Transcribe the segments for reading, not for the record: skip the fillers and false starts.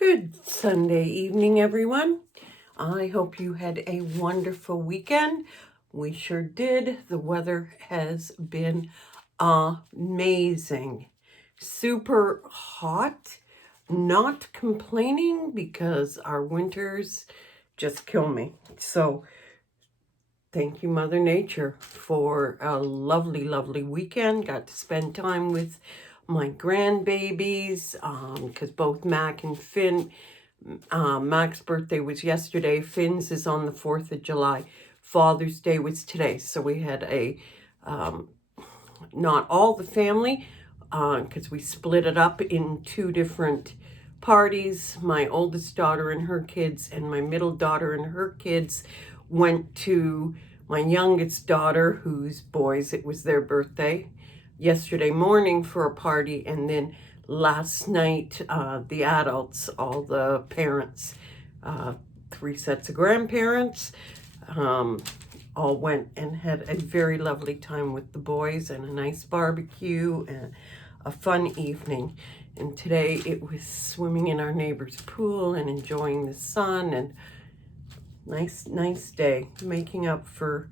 Good Sunday evening, everyone. I hope you had a wonderful weekend. We sure did. The weather has been amazing. Super hot. Not complaining because our winters just kill me. So thank you, Mother Nature, for a lovely, lovely weekend. Got to spend time with my grandbabies because both Mac and Finn, Mac's birthday was yesterday. Finn's is on the 4th of July. Father's Day was today. So we had not all the family because we split it up in two different parties. My oldest daughter and her kids and my middle daughter and her kids went to my youngest daughter, whose boys, it was their birthday, yesterday morning for a party, and then last night the adults, all the parents, 3 sets of grandparents, all went and had a very lovely time with the boys and a nice barbecue and a fun evening. And today it was swimming in our neighbor's pool and enjoying the sun, and nice day, making up for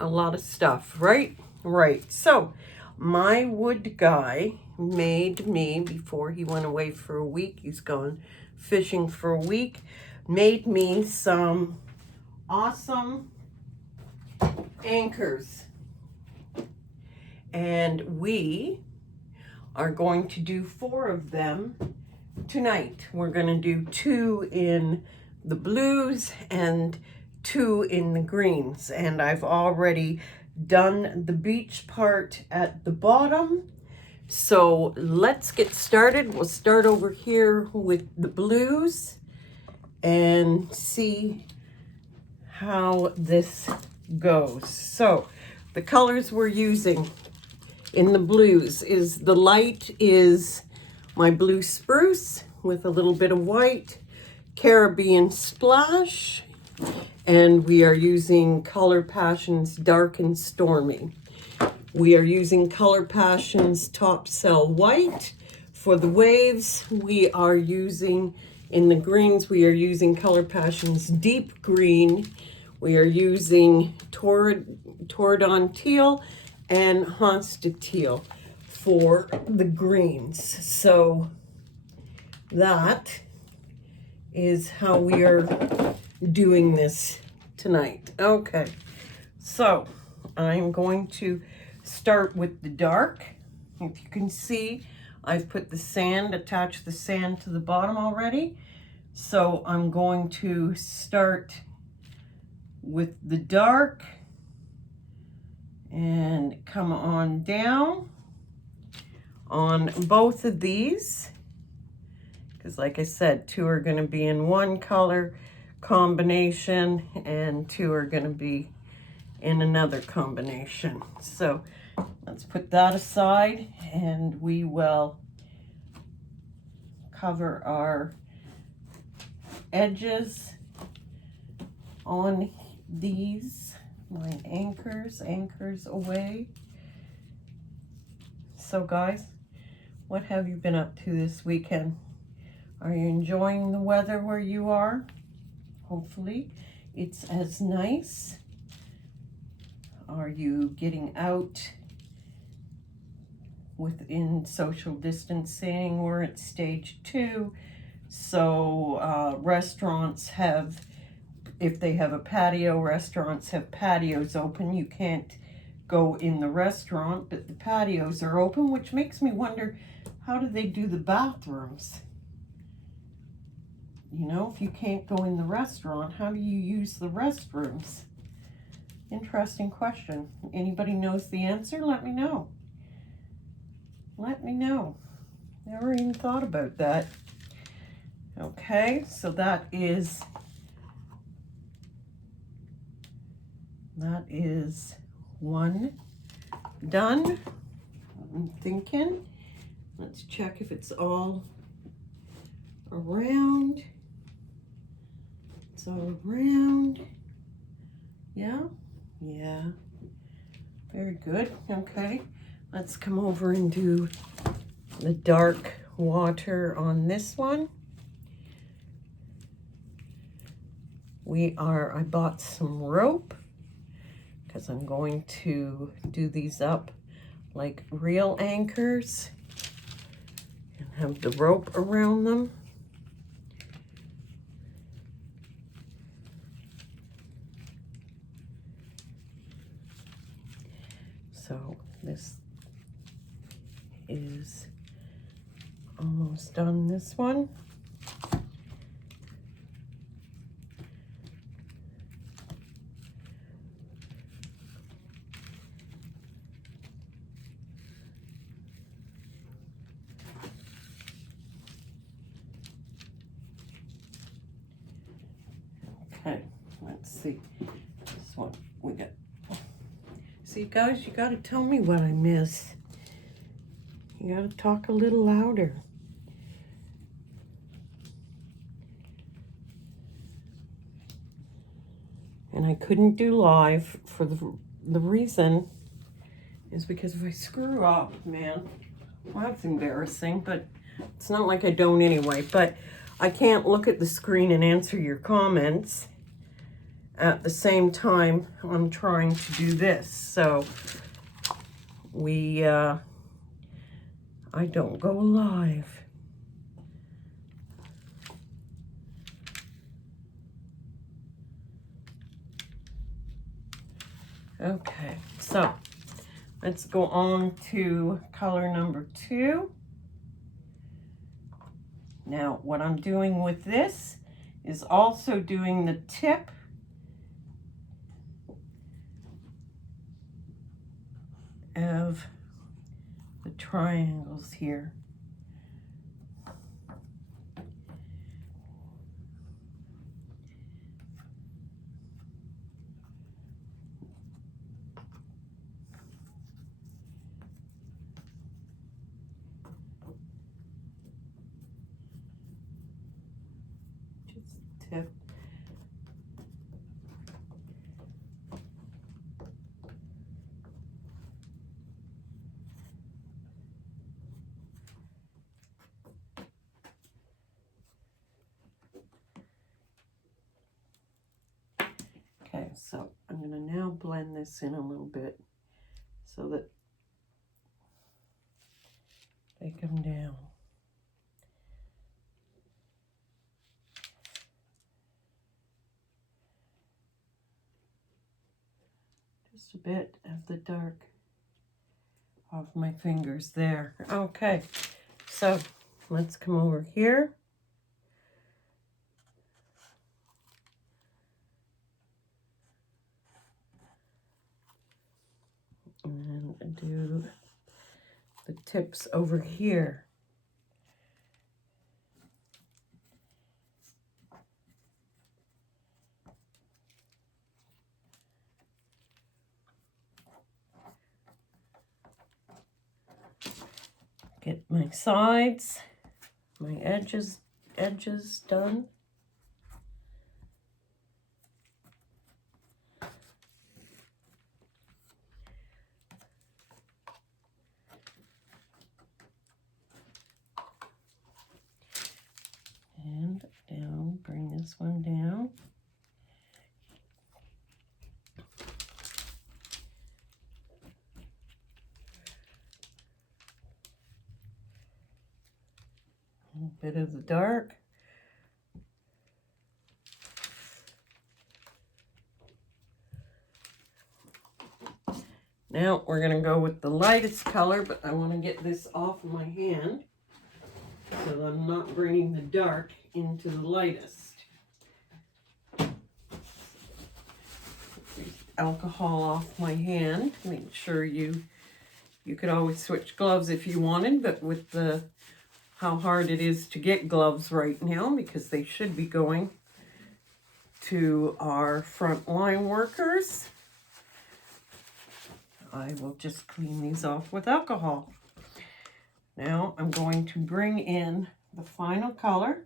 a lot of stuff, right? Right. So my wood guy made me, before he went away for a week, he's gone fishing for a week, made me some awesome anchors. And we are going to do 4 of them tonight. We're going to do 2 in the blues and 2 in the greens. And I've already done the beach part at the bottom. So let's get started. We'll start over here with the blues and see how this goes. So the colors we're using in the blues is, the light is my blue spruce with a little bit of white, Caribbean splash, and we are using Color Passions Dark and Stormy. We are using Color Passions Top Cell White. For the waves, we are using, in the greens, we are using Color Passions Deep Green. We are using Toradon Teal and Honsta Teal for the greens. So that is how we are doing this tonight. Okay, so I'm going to start with the dark. If you can see, I've put the sand, attached the sand to the bottom already. So I'm going to start with the dark and come on down on both of these, because like I said, 2 are going to be in one color combination and 2 are going to be in another combination. So let's put that aside and we will cover our edges on these, my anchors away. So guys, what have you been up to this weekend? Are you enjoying the weather where you are? Hopefully it's as nice. Are you getting out within social distancing? We're at stage 2. So restaurants have, if they have a patio, restaurants have patios open. You can't go in the restaurant, but the patios are open, which makes me wonder, how do they do the bathrooms? You know, if you can't go in the restaurant, how do you use the restrooms? Interesting question. Anybody knows the answer? Let me know. Let me know. Never even thought about that. Okay, so that is one done. I'm thinking, let's check if it's all around. It's all around. Yeah. Very good. Okay, let's come over and do the dark water on this one. I bought some rope because I'm going to do these up like real anchors and have the rope around them. So this is almost done, this one. Okay, let's see. This one we got. See, guys, you got to tell me what I miss. You got to talk a little louder. And I couldn't do live for the reason is because if I screw up, man, well, that's embarrassing, but it's not like I don't anyway. But I can't look at the screen and answer your comments at the same time I'm trying to do this. So I don't go live. Okay, so let's go on to color number 2. Now, what I'm doing with this is also doing the tip of the triangles here. Just tip. Okay, so I'm going to now blend this in a little bit so that they come down. Just a bit of the dark off my fingers there. Okay, so let's come over here. And do the tips over here. Get my sides, my edges done. And down, bring this one down. A little bit of the dark. Now we're going to go with the lightest color, but I want to get this off my hand so that I'm not bringing the dark into the lightest. Alcohol off my hand. Make sure you could always switch gloves if you wanted, but with how hard it is to get gloves right now, because they should be going to our frontline workers, I will just clean these off with alcohol. Now I'm going to bring in the final color.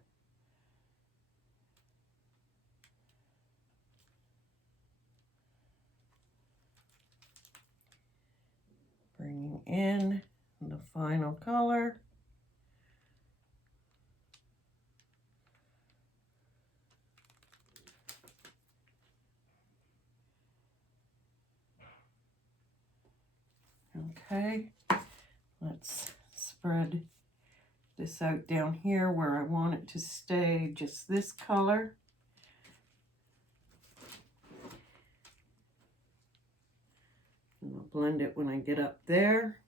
Bringing in the final color. Okay, let's spread this out down here where I want it to stay just this color. And I'll blend it when I get up there.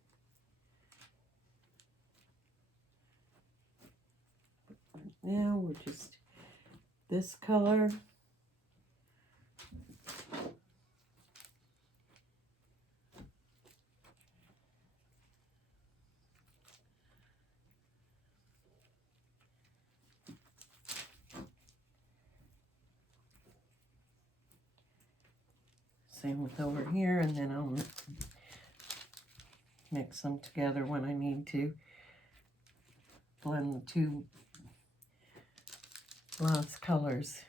Now we're just this color. Same with over here, and then I'll mix them together when I need to blend the two last colors.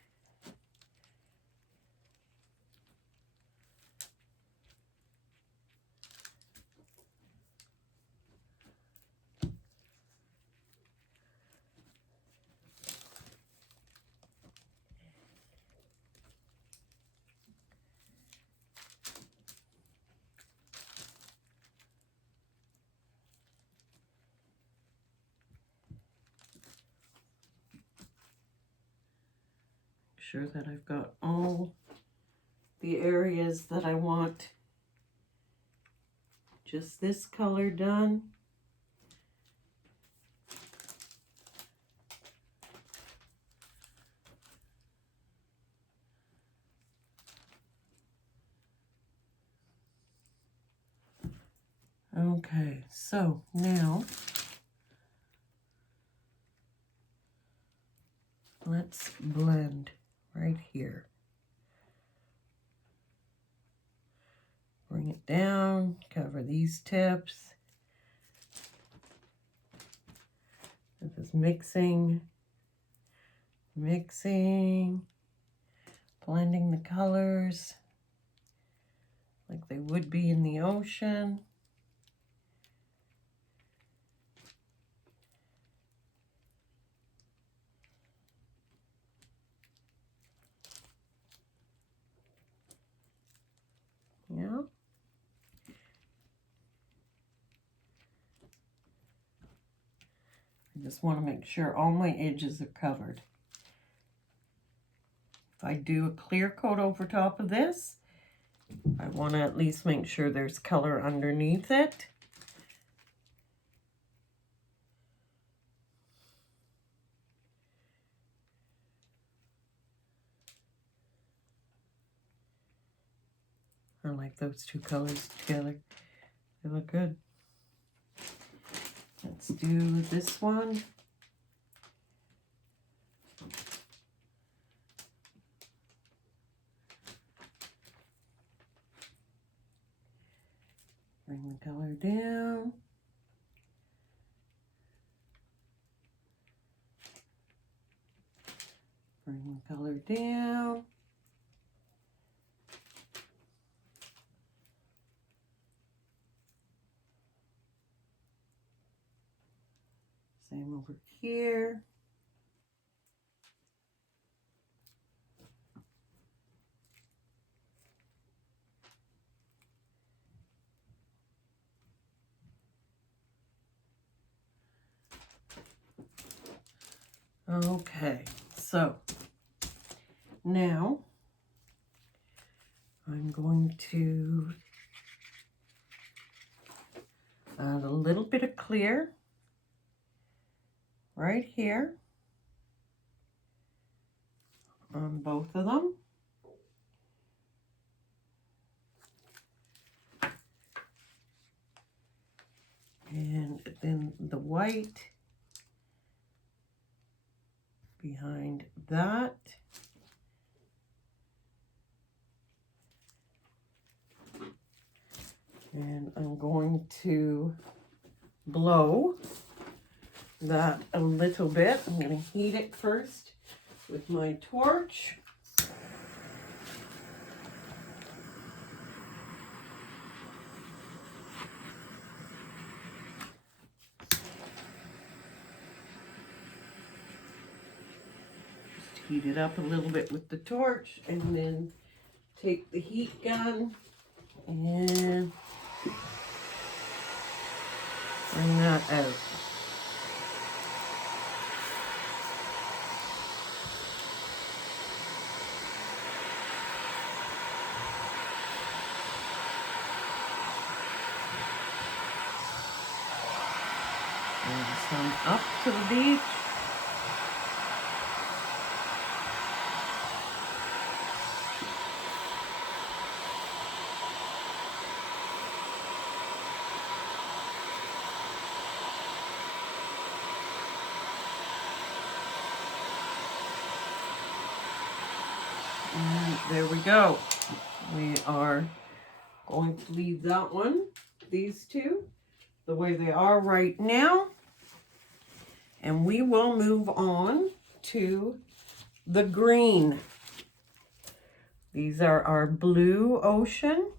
Sure that I've got all the areas that I want just this color done. Okay, so now let's blend right here. Bring it down, cover these tips. This is mixing, blending the colors like they would be in the ocean. Yeah. I just want to make sure all my edges are covered. If I do a clear coat over top of this, I want to at least make sure there's color underneath it. I like those two colors together. They look good. Let's do this one. Bring the color down. Bring the color down. Same over here. Okay, so now I'm going to add a little bit of clear right here on both of them. And then the white behind that. And I'm going to blow that a little bit. I'm going to heat it first with my torch. Just heat it up a little bit with the torch, and then take the heat gun and Bring that out. And some up to the beach. And there we go. We are going to leave that one, these two, the way they are right now. And we will move on to the green. These are our blue ocean.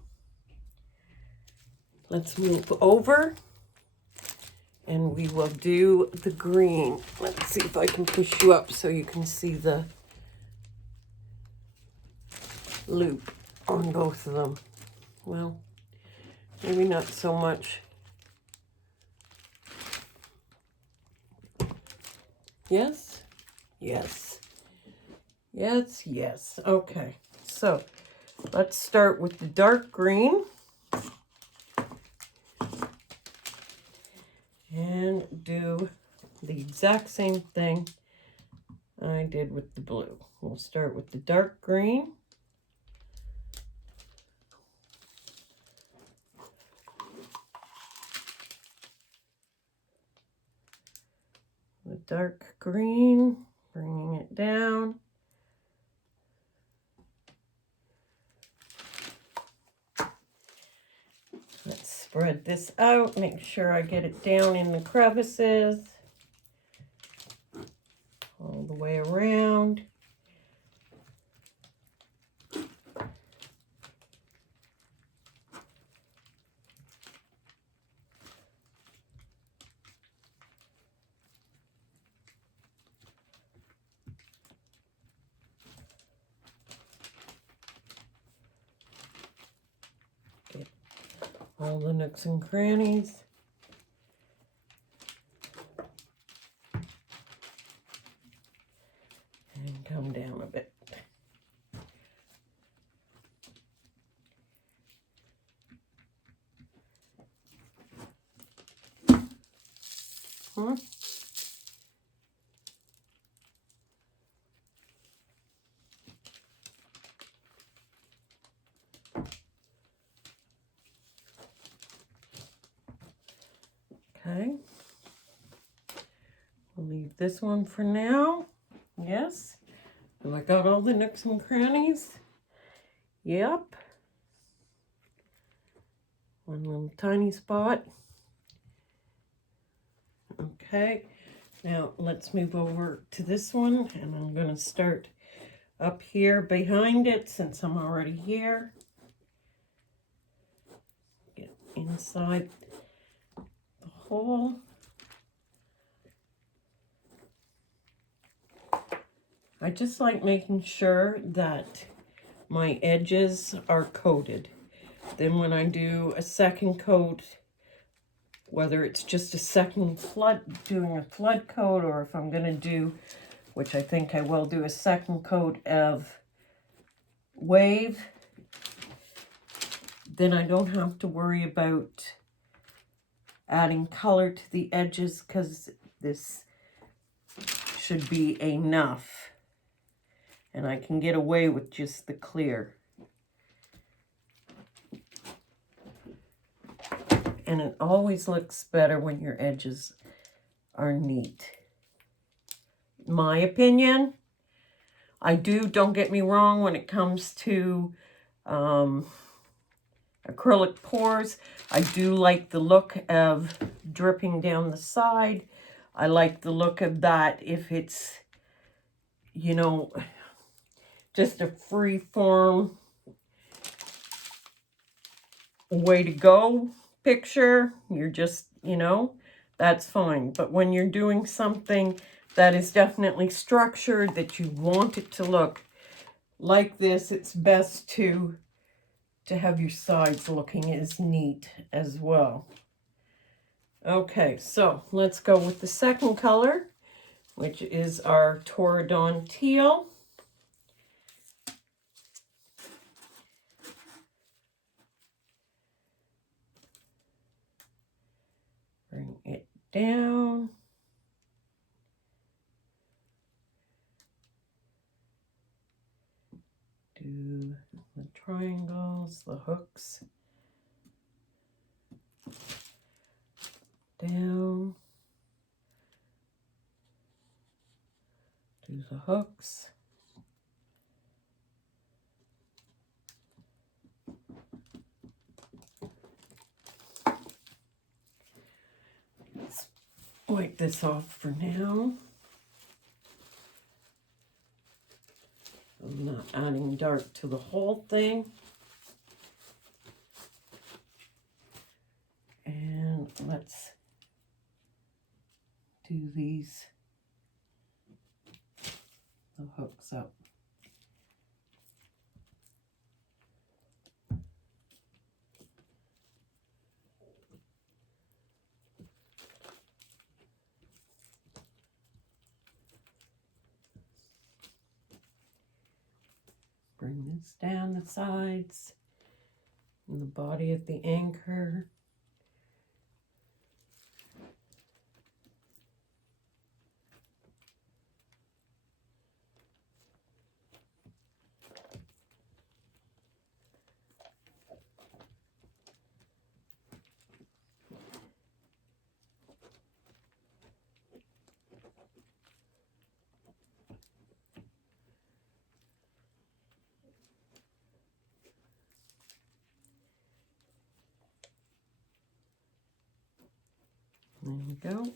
Let's move over and we will do the green. Let's see if I can push you up so you can see the loop on both of them. Well, maybe not so much. Yes? Yes. Yes, yes. Okay, so let's start with the dark green. And do the exact same thing I did with the blue. We'll start with the dark green. The dark green, bringing it down. Let's spread this out, make sure I get it down in the crevices. All the way around. Get all the nooks and crannies. And come down a bit. Okay. We'll leave this one for now. Yes. Have I got all the nooks and crannies? Yep. One little tiny spot. Okay. Now let's move over to this one, and I'm going to start up here behind it since I'm already here. Get inside the hole. I just like making sure that my edges are coated. Then when I do a second coat, whether it's just a second flood, doing a flood coat, or if I'm going to do, which I think I will do, a second coat of wave, then I don't have to worry about adding color to the edges, because this should be enough. And I can get away with just the clear. And it always looks better when your edges are neat. My opinion. Don't get me wrong, when it comes to acrylic pours, I do like the look of dripping down the side. I like the look of that if it's, you know, just a free form way to go picture. You're just, you know, that's fine. But when you're doing something that is definitely structured, that you want it to look like this, it's best to have your sides looking as neat as well. Okay, so let's go with the second color, which is our Torridon Teal. Bring it down. Do the triangles, the hooks. Down. Do the hooks. Let's wipe this off for now. I'm not adding dark to the whole thing. And let's do these, the hooks up. Bring this down the sides and the body of the anchor. There we go.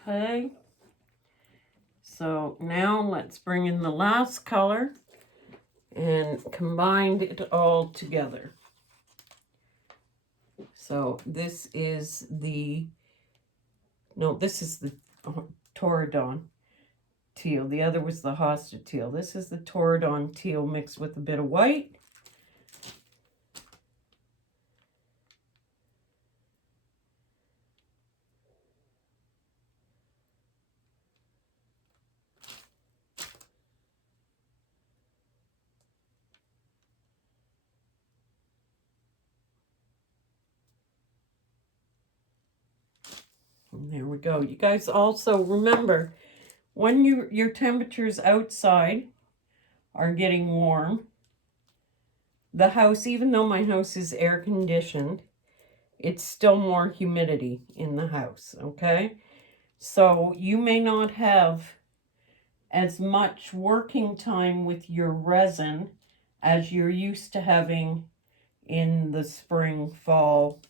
Okay. So now let's bring in the last color and combine it all together. So this is the, no, this is the Torridon Teal. The other was the Hosta Teal. This is the Torridon Teal mixed with a bit of white. And there we go. You guys also remember, when your temperatures outside are getting warm, the house, even though my house is air conditioned, it's still more humidity in the house, okay? So you may not have as much working time with your resin as you're used to having in the spring, fall,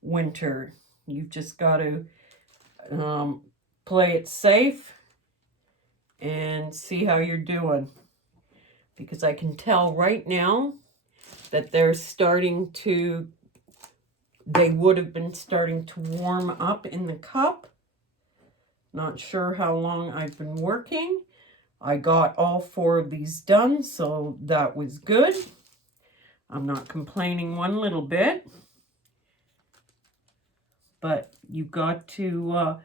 winter. You've just got to play it safe and see how you're doing. Because I can tell right now that they're starting to, they would have been starting to warm up in the cup. Not sure how long I've been working. I got all 4 of these done, so that was good. I'm not complaining one little bit. But you've got to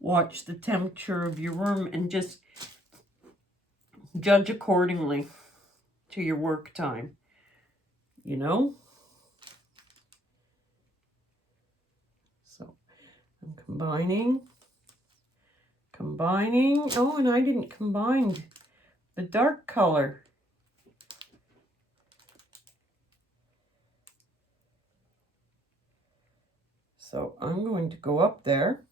watch the temperature of your room and just judge accordingly to your work time, you know? So I'm combining. Oh, and I didn't combine the dark color. So I'm going to go up there.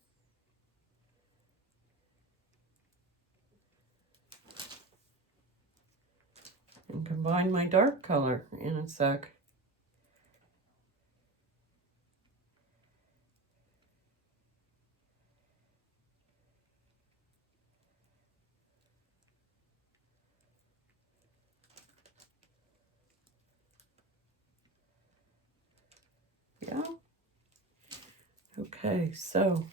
And combine my dark color in a sec. Okay, so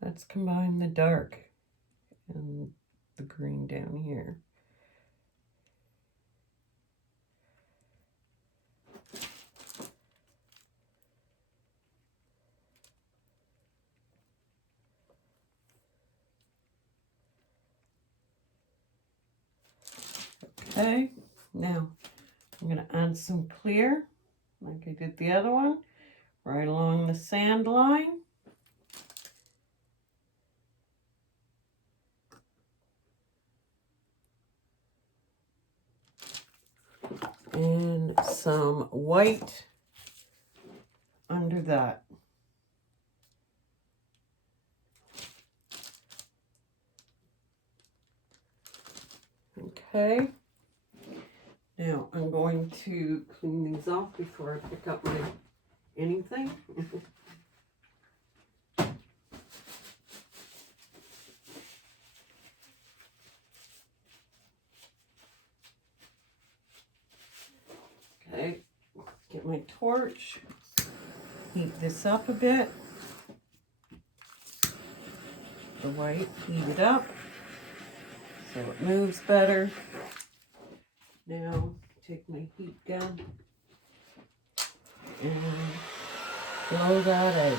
let's combine the dark and the green down here. Okay, now I'm going to add some clear, like I did the other one, right along the sand line. And some white under that. Okay. Now I'm going to clean these off before I pick up my anything. Okay, get my torch, heat this up a bit. The white, heat it up so it moves better. Now take my heat gun and blow that out.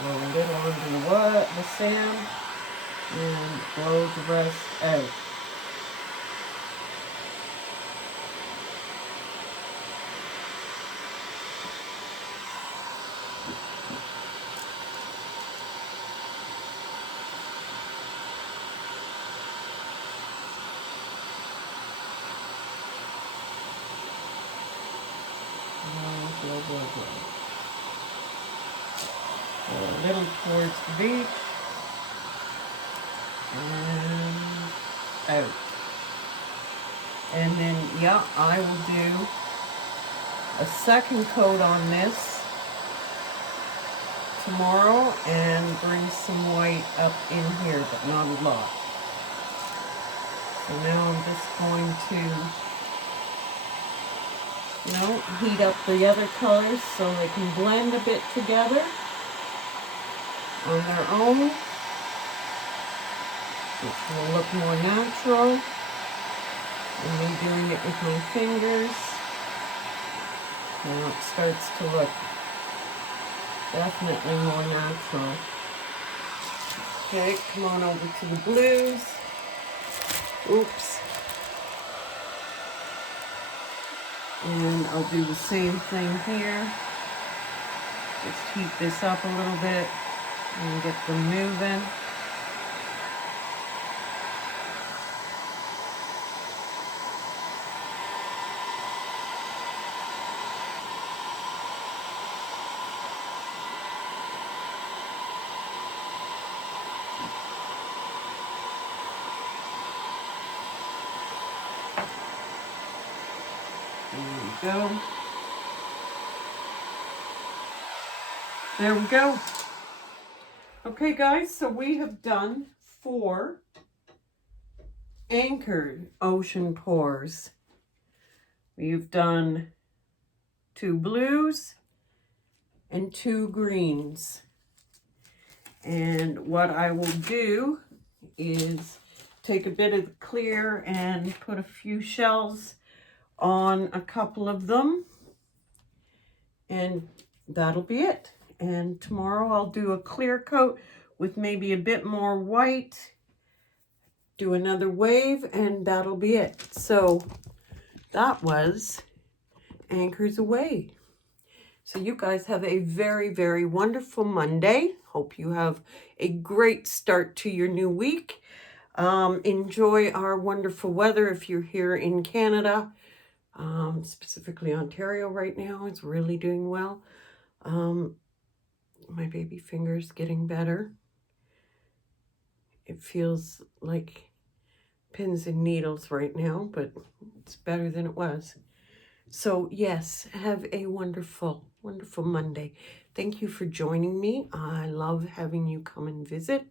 Blow a little onto the sand and blow the rest out. Blow. A little towards the beach and out. And then, yeah, I will do a second coat on this tomorrow and bring some white up in here, but not a lot. So now I'm just going to, heat up the other colors so they can blend a bit together on their own, which will look more natural. And me doing it with my fingers, now it starts to look definitely more natural. Okay, come on over to the blues. Oops. And I'll do the same thing here. Just heat this up a little bit and get them moving. Go. There we go. Okay, guys, so we have done 4 anchored ocean pours. We've done 2 blues and 2 greens. And what I will do is take a bit of the clear and put a few shells on a couple of them, and that'll be it. And tomorrow I'll do a clear coat with maybe a bit more white, do another wave, and that'll be it. So that was Anchors Away. So you guys have a very, very wonderful Monday. Hope you have a great start to your new week. Enjoy our wonderful weather if you're here in Canada. Specifically Ontario right now is really doing well. My baby finger's getting better. It feels like pins and needles right now, but it's better than it was. So yes, have a wonderful, wonderful Monday. Thank you for joining me. I love having you come and visit.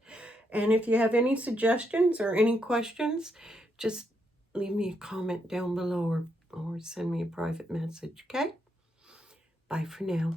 And if you have any suggestions or any questions, just leave me a comment down below or send me a private message, okay? Bye for now.